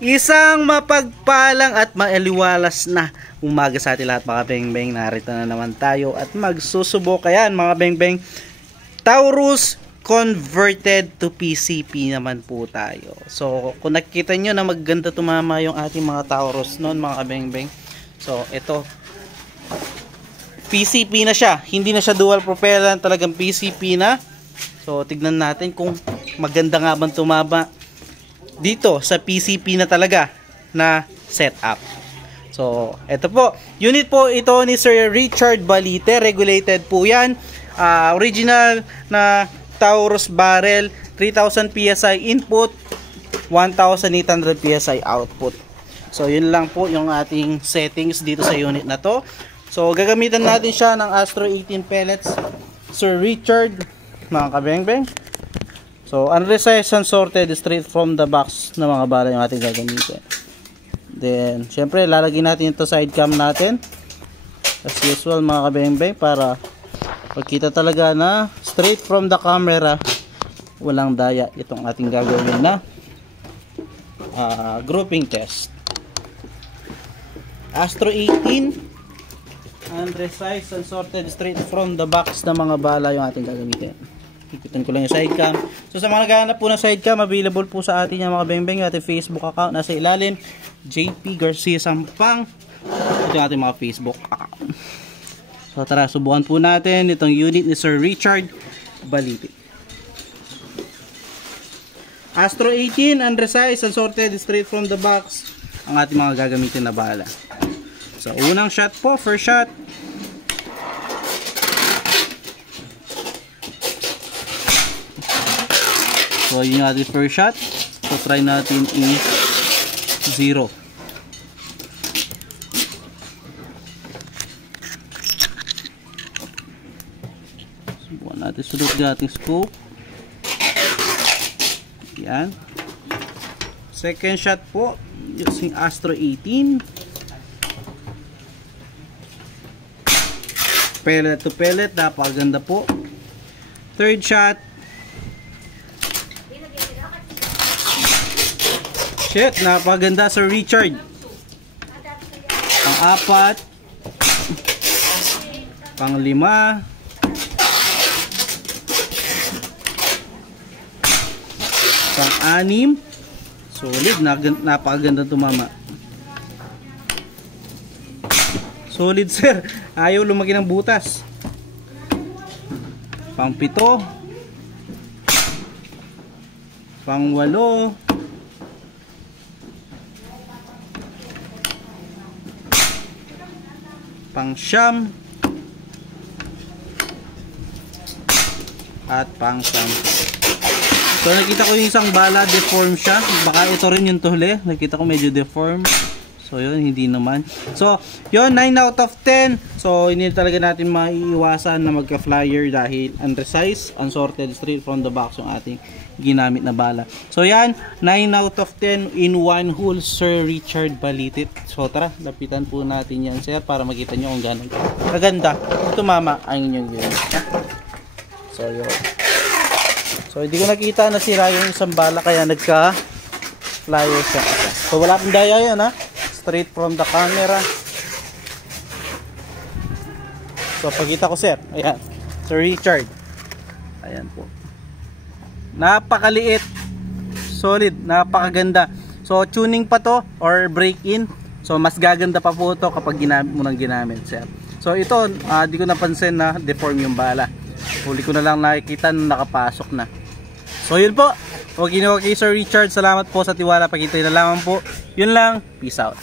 Isang mapagpalang at maaliwalas na umaga sa ating lahat mga beng-beng. Narito na naman tayo at magsusubok ayan mga beng-beng. Taurus converted to PCP naman po tayo. So kung nakikita nyo na maganda tumama yung ating mga Taurus noon mga beng-beng. So ito PCP na siya. Hindi na siya dual propellant, talagang PCP na. So tignan natin kung maganda nga bang tumama dito sa PCP na talaga na setup. So, ito po. Unit po ito ni Sir Richard Balite. Regulated po yan. Original na Taurus barrel. 3,000 PSI input. 1,800 PSI output. So, yun lang po yung ating settings dito sa unit na to. So, gagamitan natin siya ng Astro 18 pellets. Sir Richard, mga kabeng-beng. So, unresized and sorted straight from the box na mga bala yung ating gagamitin. Then, syempre, lalagyan natin ito side cam natin. As usual, mga kabeng-beng, para pagkita talaga na straight from the camera, walang daya itong ating gagawin na grouping test. Astro 18, unresized and sorted straight from the box na mga bala yung ating gagamitin. Ikitin ko lang yung side cam. So sa mga naghahanap po ng side cam, available po sa atin yung mga beng-beng, yung ating Facebook account nasa ilalim, JP Garcia Sampang. Ito yung ating mga Facebook account. So tara, subukan po natin itong unit ni Sir Richard Balite. Astro 18, unresized and sorted straight from the box ang ating mga gagamitin na bala. So unang shot po, first shot. So yun yung ating first shot. So try natin i-0. Subukan natin sunod yung ating scope. Yan. Second shot po using Astro 18. Pellet to pellet. Napakaganda po. Third shot. Shit, napaganda Sir Richard. Pang-apat. Pang-lima. Pang-anim. Solid, napakaganda tumama. Solid sir. Ayaw lumaki ng butas. Pang-pito. Pang-walo. Pang-siyam at pang-sam. So nakita ko yung isang bala deform siya, baka ito rin yung tuhli, nakita ko medyo deform. So yun, hindi naman. So yun, 9 out of 10. So hindi talaga natin maiiwasan na magka-flyer dahil unresized, unsorted straight from the box yung ating ginamit na bala. So yan, 9 out of 10 in one hole, Sir Richard Balite. So tara, lapitan po natin yan sir para makita nyo kung gano'n kaganda tumama ang inyong unit. So yun. So hindi ko nakita na sira yung isang bala kaya nagka flyer siya. So wala pong daya yan ha, straight from the camera. So pagkita ko sir, ayan, Sir Richard, ayan po. Napakaliit, solid, napakaganda. So tuning pa to or break-in. So mas gaganda pa po ito kapag ginamit mo ng ginamit sir. So ito, di ko napansin na deform yung bala. Huli ko na lang nakikita na nakapasok na. So yun po, huwag ginawa kay Sir Richard. Salamat po sa tiwala, pakita na lamang po. Yun lang, peace out.